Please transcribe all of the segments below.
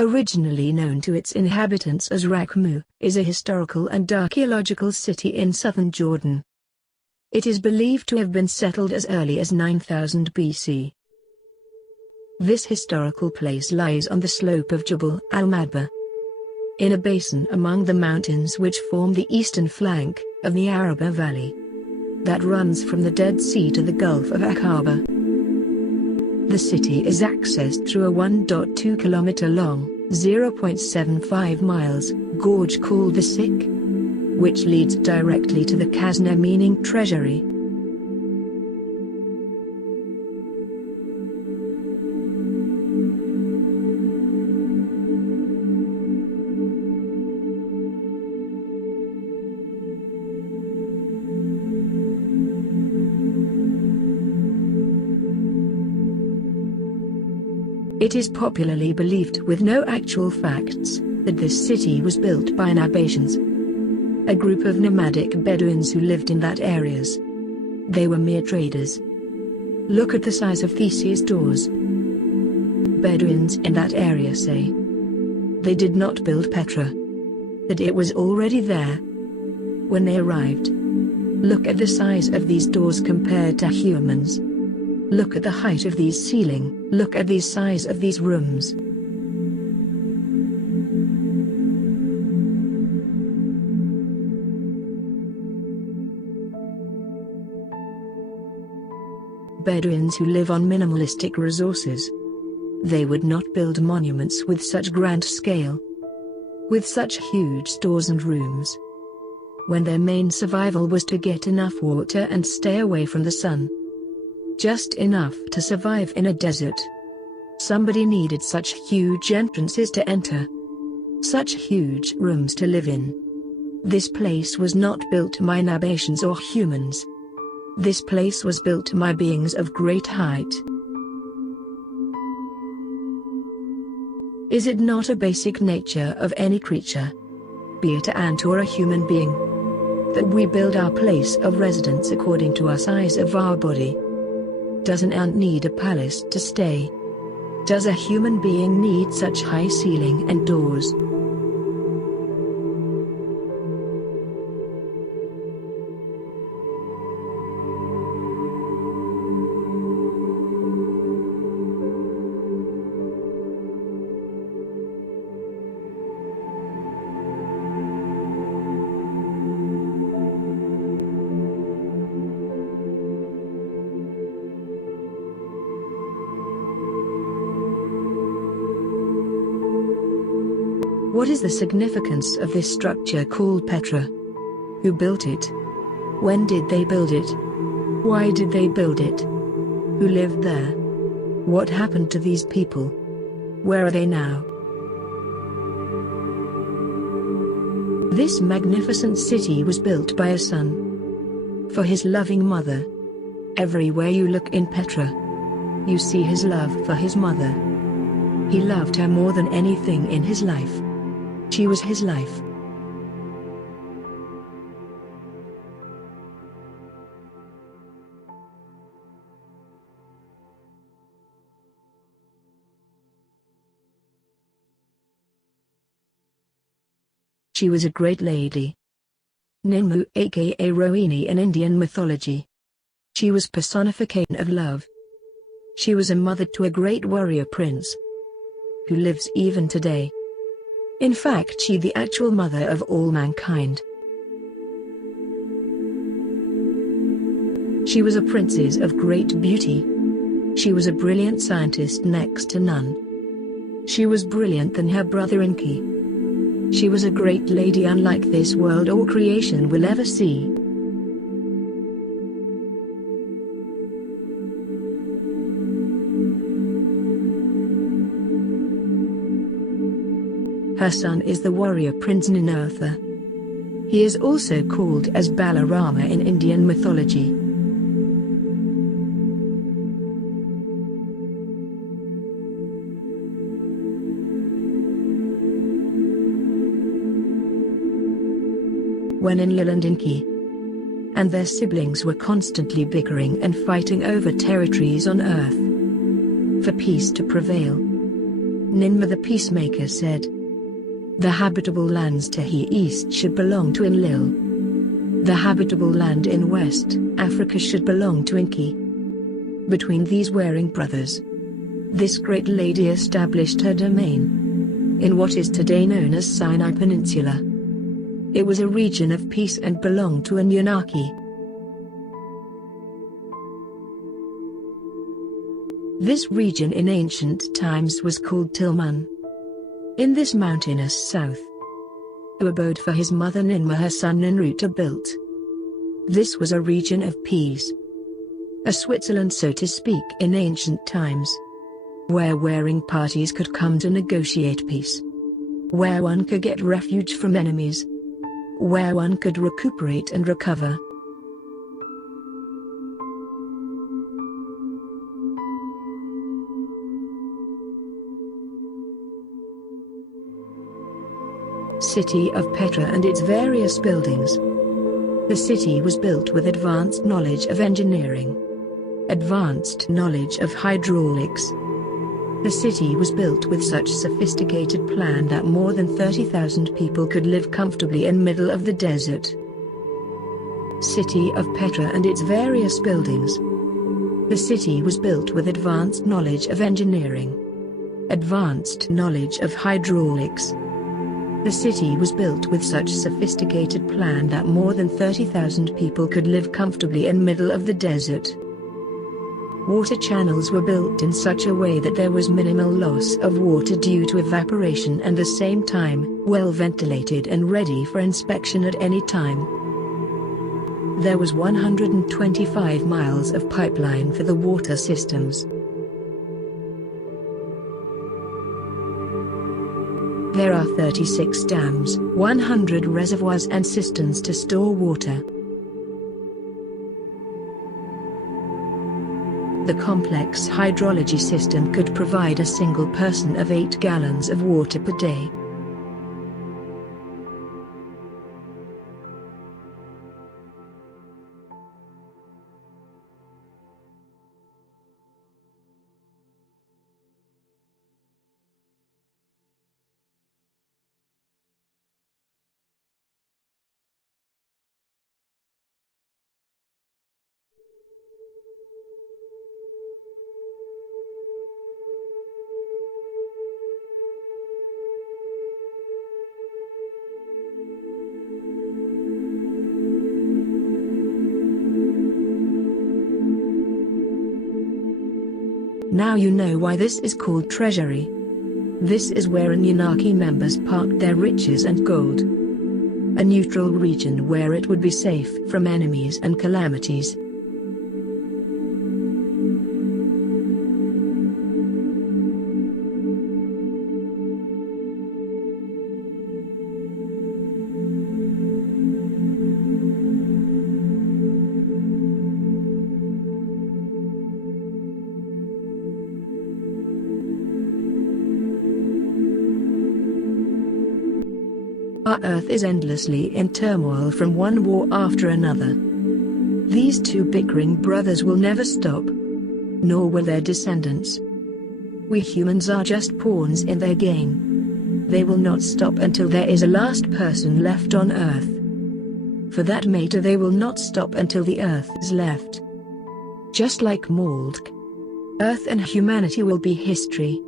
originally known to its inhabitants as Rakmu, is a historical and archaeological city in southern Jordan. It is believed to have been settled as early as 9000 BC. This historical place lies on the slope of Jabal AL-Madbah, in a basin among the mountains which form the eastern flank of the Araba Valley that runs from the Dead Sea to the Gulf of Aqaba. The city is accessed through a 1.2 km long, 0.75 miles, gorge called the Sikh, which leads directly to the Khazna, meaning treasury. It is popularly believed, with no actual facts, that this city was built by Nabateans, a group of nomadic Bedouins who lived in that areas. They were mere traders. Look at the size of these doors. Bedouins in that area say they did not build Petra, that it was already there when they arrived. Look at the size of these doors compared to humans. Look at the height of these ceiling, look at the size of these rooms. Bedouins who live on minimalistic resources. They would not build monuments with such grand scale, with such huge stores and rooms, when their main survival was to get enough water and stay away from the sun. Just enough to survive in a desert. Somebody needed such huge entrances to enter, such huge rooms to live in. This place was not built by Nabateans or humans. This place was built by beings of great height. Is it not a basic nature of any creature, be it an ant or a human being, that we build our place of residence according to our size of our body? Does an ant need a palace to stay? Does a human being need such high ceiling and doors? What is the significance of this structure called Petra? Who built it? When did they build it? Why did they build it? Who lived there? What happened to these people? Where are they now? This magnificent city was built by a son for his loving mother. Everywhere you look in Petra, you see his love for his mother. He loved her more than anything in his life. She was his life. She was a great lady. Ninmu aka Rohini in Indian mythology. She was personification of love. She was a mother to a great warrior prince who lives even today. In fact, she the actual mother of all mankind. She was a princess of great beauty. She was a brilliant scientist next to none. She was brilliant than her brother Enki. She was a great lady unlike this world or creation will ever see. Her son is the warrior prince Ninurtha. He is also called as Balarama in Indian mythology. When Enlil and Enki and their siblings were constantly bickering and fighting over territories on earth for peace to prevail, Ninmah the peacemaker said, "The habitable lands to the east should belong to Enlil. The habitable land in West Africa should belong to Enki." Between these warring brothers, this great lady established her domain in what is today known as Sinai Peninsula. It was a region of peace and belonged to Anunnaki. This region in ancient times was called Tilmun. In this mountainous south abode for his mother Ninmah her son Ninruta built. This was a region of peace, a Switzerland so to speak in ancient times, where warring parties could come to negotiate peace, where one could get refuge from enemies, where one could recuperate and recover. City of Petra and its various buildings. The city was built with advanced knowledge of engineering, advanced knowledge of hydraulics. The city was built with such sophisticated plan that more than 30,000 people could live comfortably in middle of the desert. City of Petra and its various buildings. The city was built with advanced knowledge of engineering, advanced knowledge of hydraulics. The city was built with such sophisticated plan that more than 30,000 people could live comfortably in middle of the desert. Water channels were built in such a way that there was minimal loss of water due to evaporation and at the same time, well ventilated and ready for inspection at any time. There was 125 miles of pipeline for the water systems. There are 36 dams, 100 reservoirs and cisterns to store water. The complex hydrology system could provide a single person of 8 gallons of water per day. Now you know why this is called treasury. This is where Anunnaki members parked their riches and gold. A neutral region where it would be safe from enemies and calamities. Our Earth is endlessly in turmoil from one war after another. These two bickering brothers will never stop, nor will their descendants. We humans are just pawns in their game. They will not stop until there is a last person left on Earth. For that matter, they will not stop until the Earth is left. Just like Moloch, Earth and humanity will be history.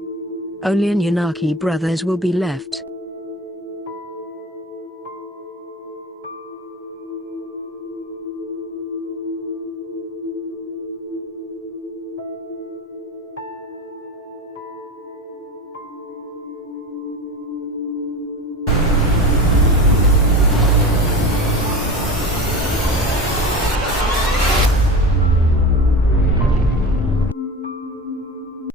Only Anunnaki brothers will be left.